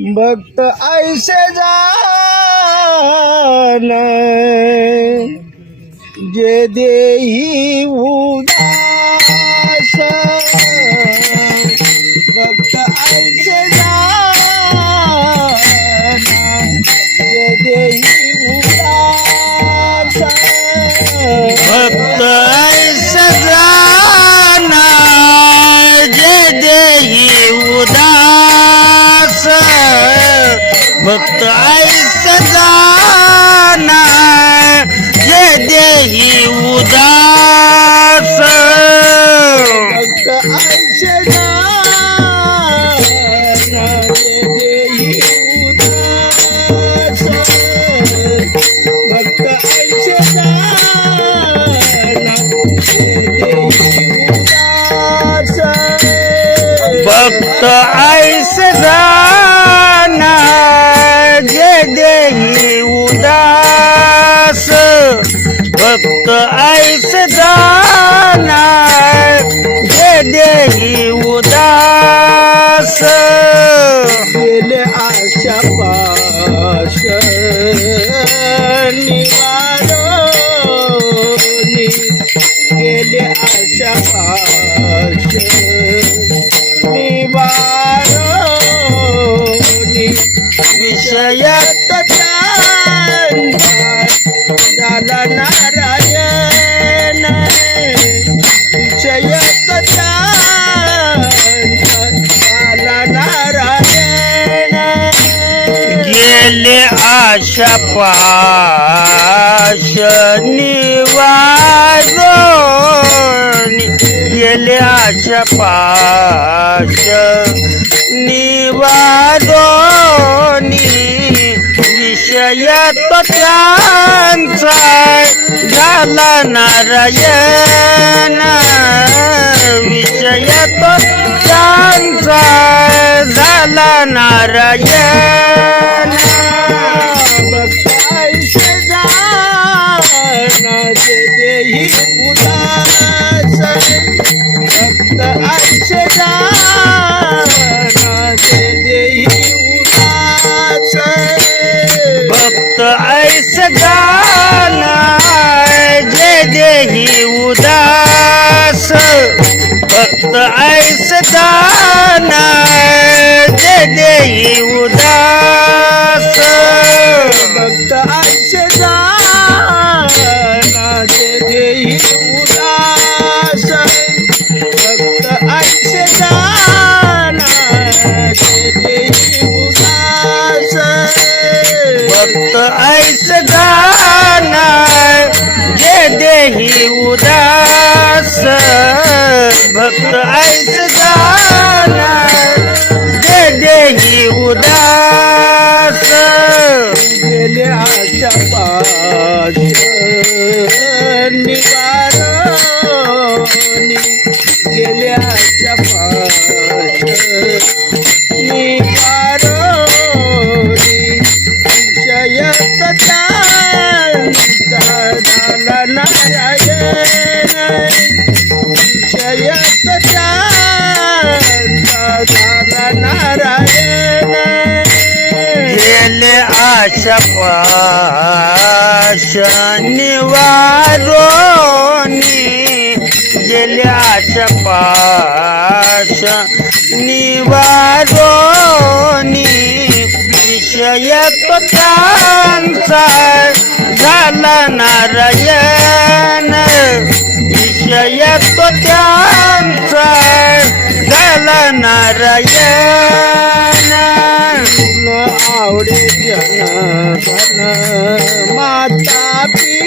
भक्त ऐसे जान। जे देही उदास। भक्त ऐसे जान। जे देही उदास। भक्त ऐसे जान। जे देही उदास। जाना जे देही उदास भक्त ऐसे जान भक्त ऐसे जाना जे देही उदास. गेले आशा पाश. निवारोनी गेले आशा पाश. निवारोनी विषयात केले आशा पाश निवारोनी गेले आशा पाश निवारोनी विषयात त्यांचा झाला नारायण. विषयात त्यांचा झाला नारायण. देही उदास भक्त ऐसे जानाचे देही उदास भक्त ऐसे गाना जे देही उदास भक्त ऐसे गाना जे देही उदास ऐसे गाना जे देही उदास भक्त ऐसे गाना जे देही उदास आशा पाश निवारोनी गेले आशा पाश निवारोनी विषयत त्यांचा झाला नारायण. विषयत त्यांचा झाला नारायण. आवडे माता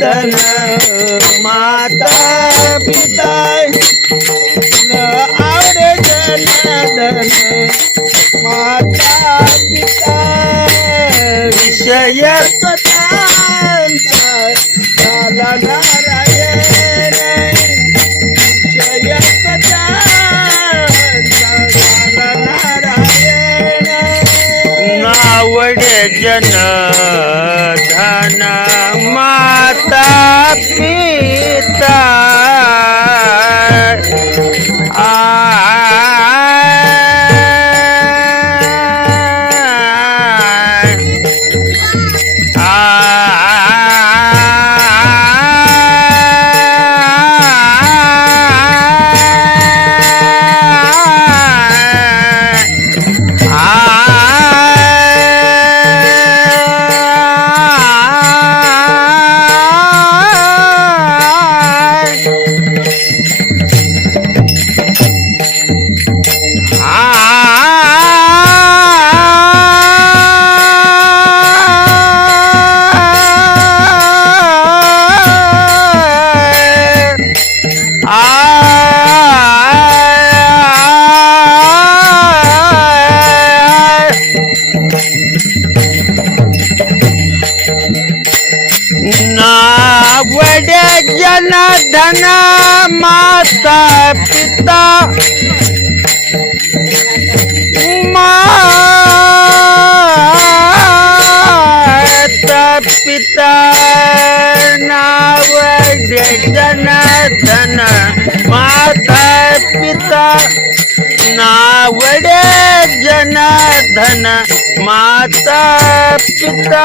धन माता पिता न आवडे जनार्दन माता पिता विषय स्वतःचा झाला नारायण. विषय स्वतःचा झाला नारायण. नावडे जन नावडे जन धन माता पिता माता पिता नावडे जन धन माता पिता नावडे जन धन माता पिता